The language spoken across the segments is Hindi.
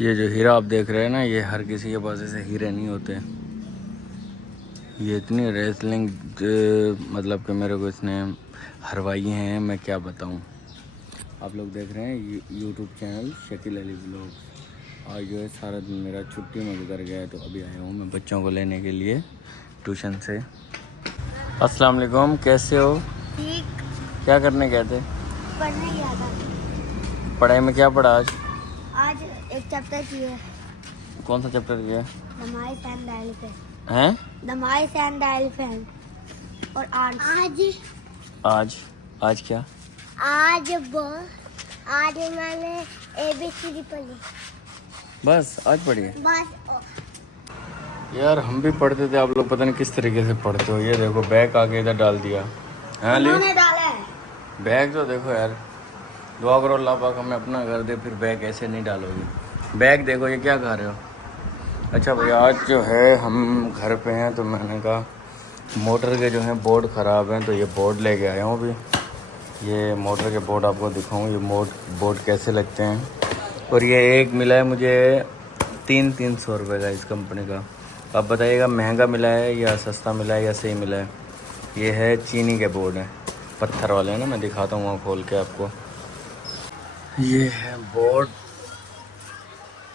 ये जो हीरा आप देख रहे हैं ना, ये हर किसी के पास ऐसे हीरे नहीं होते। ये इतनी रेसलिंग मतलब कि मेरे को इसने हरवाई हैं, मैं क्या बताऊं। आप लोग देख रहे हैं YouTube channel Shakeel Ali blog. आज जो है सारा दिन मेरा छुट्टी में गुजर गया है, तो अभी आया हूँ मैं बच्चों को लेने के लिए ट्यूशन से। अस्सलाम वालेकुम, कैसे हो? ठीक। क्या करने गए थे? पढ़ने गया था। पढ़ाई में क्या पढ़ा आज? आज एक चैप्टर किए। कौन सा चैप्टर किया? The mice and the elephant. हैं? The mice and the elephant और आज क्या? आज मैंने ABCD पढ़ी। बस आज पढ़ी है? बस। यार हम भी पढ़ते थे, आप लोग पता नहीं किस तरीके से पढ़ते हो। ये देखो बैग आगे इधर डाल दिया। हाँ उन्होंने डाला है बैग तो देखो यार, दुआ करो अल्लाह पाक हमें अपना घर दे, फिर बैग ऐसे नहीं डालोगे। बैग देखो, ये क्या खा रहे हो? अच्छा भैया, आज जो है हम घर पे हैं, तो मैंने कहा मोटर के जो हैं बोर्ड ख़राब हैं, तो ये बोर्ड लेके आया हूँ अभी। ये मोटर के बोर्ड आपको दिखाऊँ, ये बोर्ड कैसे लगते हैं। और ये एक मिला है मुझे 300 रुपये का इस कंपनी का। आप बताइएगा महंगा मिला है या सस्ता मिला है या सही मिला है। ये है चीनी के बोर्ड हैं, पत्थर वाले हैं ना, मैं दिखाता हूँ वहाँ खोल के आपको। ये है बोर्ड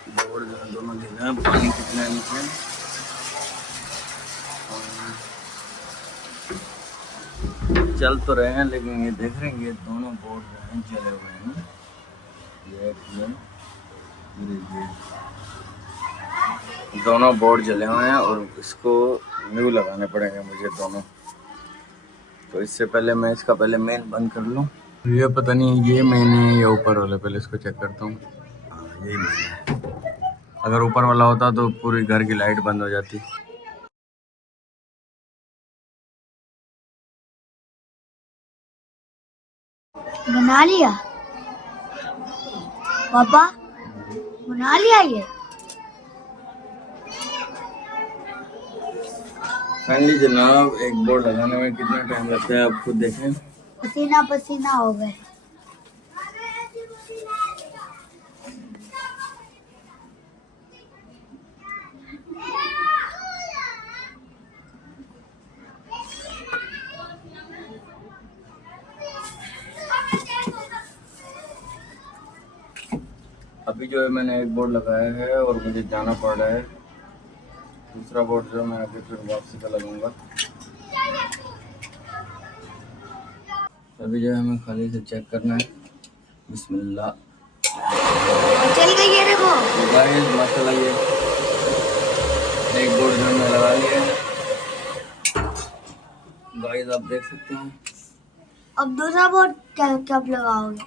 जो है दोनों दिन है। पानी कितना है नीचे? चल तो रहे हैं, लेकिन ये देख रहे हैं ये दोनों बोर्ड जो हैं जले हुए हैं ना। ये दोनों बोर्ड जले हुए हैं और इसको न्यू लगाने पड़ेंगे मुझे दोनों। तो इससे पहले मैं इसका पहले मेन बंद कर लूँ। ये पता नहीं ये मेन है या ऊपर वाले, पहले इसको चेक करता हूँ। हाँ यही मेन है। अगर ऊपर वाला होता तो पूरी घर की लाइट बंद हो जाती। बना लिया पापा, बना लिया ये। फाइनली जनाब, एक बोर्ड लगाने में कितना टाइम लगता है आप खुद देखें। पसीना पसीना हो गए। अभी जो है मैंने एक बोर्ड लगाया है और मुझे जाना पड़ रहा है। दूसरा बोर्ड जो मैं आगे फिर वापसी का लगाऊंगा। अभी जो है हमें खाली से चेक करना है। बिस्मिल्लाह, चल गई है देखो। गाइस माशाल्लाह, ये एक बोर्ड जो मैं लगा लिया है गाइस, आप देख सकते हैं। अब दूसरा बोर्ड कब लगाओगे?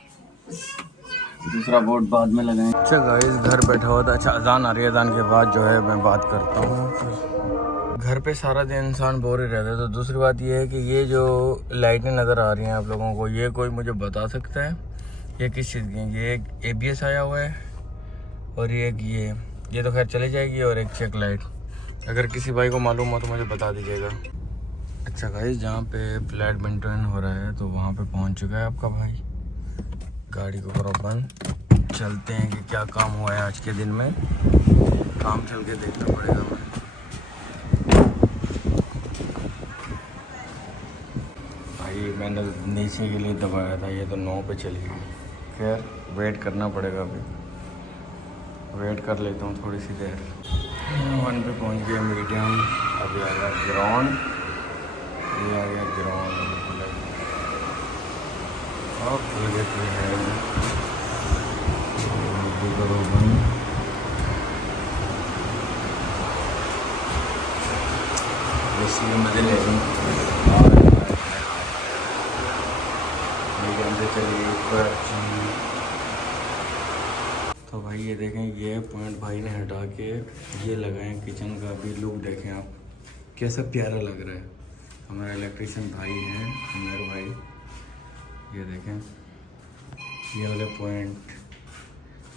दूसरा बोर्ड बाद में लगाएं। अच्छा गाइस, घर बैठा हुआ था। अच्छा अजान आ रही है, अजान के बाद जो है मैं बात करता हूँ। फिर घर पे सारा दिन इंसान बोर ही रहता है। तो दूसरी बात ये है कि ये जो लाइटें नज़र आ रही हैं आप लोगों को, ये कोई मुझे बता सकता है ये किस चीज़ की? ये एक ABS आया हुआ है और ये तो खैर चली जाएगी, और एक चेक लाइट। अगर किसी भाई को मालूम हो तो मुझे बता दीजिएगा। अच्छा गाइस, जहाँ पे फ्लैट मेंटेन हो रहा है तो वहाँ पे पहुँच चुका है आपका भाई। गाड़ी को करो बंद, चलते हैं कि क्या काम हुआ है आज के दिन में। काम चल के देखना पड़ेगा हमें। भाई मैंने नीचे के लिए दबाया था, ये तो 9 पे चली गई। खैर वेट करना पड़ेगा, अभी वेट कर लेता हूँ थोड़ी सी देर। 1 पे पहुँच गया मीडियम। अभी आ गया ग्राउंड, ये आ गया ग्राउंड। और खुल गए है इसलिए मज़े ले रही चलिए ऊपर। तो भाई ये देखें, ये पॉइंट भाई ने हटा के ये लगाए किचन का। भी लुक देखें आप, कैसा प्यारा लग रहा है। हमारा इलेक्ट्रिशियन भाई हैं, मेरे भाई। ये देखें, ये वाले पॉइंट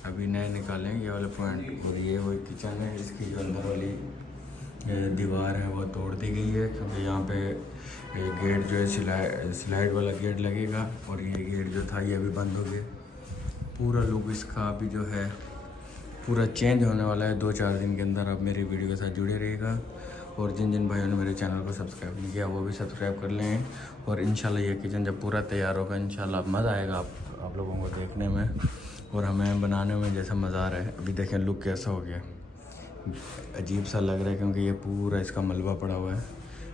अभी नए निकालें, ये वाले पॉइंट। और ये वही किचन है, इसकी जो अंदर वाली दीवार है वो तोड़ दी गई है, क्योंकि यहाँ पे गेट जो है स्लाइड वाला गेट लगेगा, और ये गेट जो था ये भी बंद हो गया। पूरा लुक इसका अभी जो है पूरा चेंज होने वाला है 2-4 दिन के अंदर। आप मेरी वीडियो के साथ जुड़े रहिएगा और जिन जिन भाइयों ने मेरे चैनल को सब्सक्राइब नहीं किया वो भी सब्सक्राइब कर लें। और इंशाल्लाह ये किचन जब पूरा तैयार होगा इंशाल्लाह मज़ा आएगा आप लोगों को देखने में और हमें बनाने में जैसा मज़ा आ रहा है। अभी देखें लुक कैसा हो गया, अजीब सा लग रहा है क्योंकि ये पूरा इसका मलबा पड़ा हुआ है।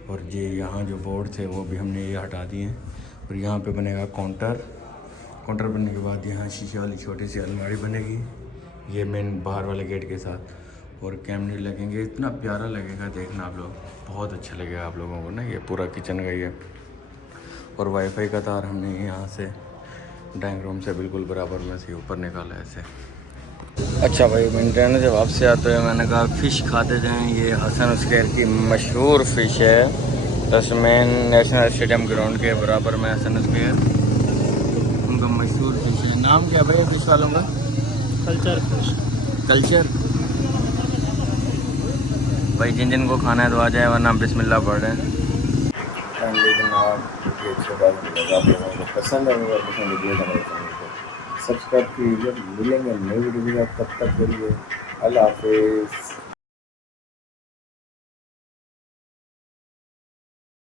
और ये यहाँ जो बोर्ड थे वो भी हमने ये हटा दिए और यहाँ पे बनेगा काउंटर बनने के बाद यहाँ शीशे वाली छोटी सी अलमारी बनेगी, ये मेन बाहर वाले गेट के साथ। और कैमरे लगेंगे, इतना प्यारा लगेगा देखना आप लोग, बहुत अच्छा लगेगा आप लोगों को ना। ये पूरा किचन का ये और वाईफाई का तार हमने यहाँ से ड्राइंग रूम से बिल्कुल बराबर में से ऊपर निकाला है ऐसे। अच्छा भाई मेंटेन जब वापसी आते हुए मैंने कहा फ़िश खाते जाएँ। ये हसन स्क्वायर की मशहूर फ़िश है, तस्मेन नेशनल स्टेडियम ग्राउंड के बराबर में हसन स्क्वायर, उनका मशहूर फ़िश है। नाम क्या भाई फ़िश वालों का? Culture fish. कल्चर। भाई जिन जिन को खाना है तो आ जाए वरना बिस्मिल्लाह पढ़ रहे हैं। लेकिन आप लोगों को पसंद आएगा, पसंद है हमारे चैनल को सब्सक्राइब कीजिए। मिलेंगे नई वीडियो के साथ, तब तक के लिए अल्लाह हाफिज़।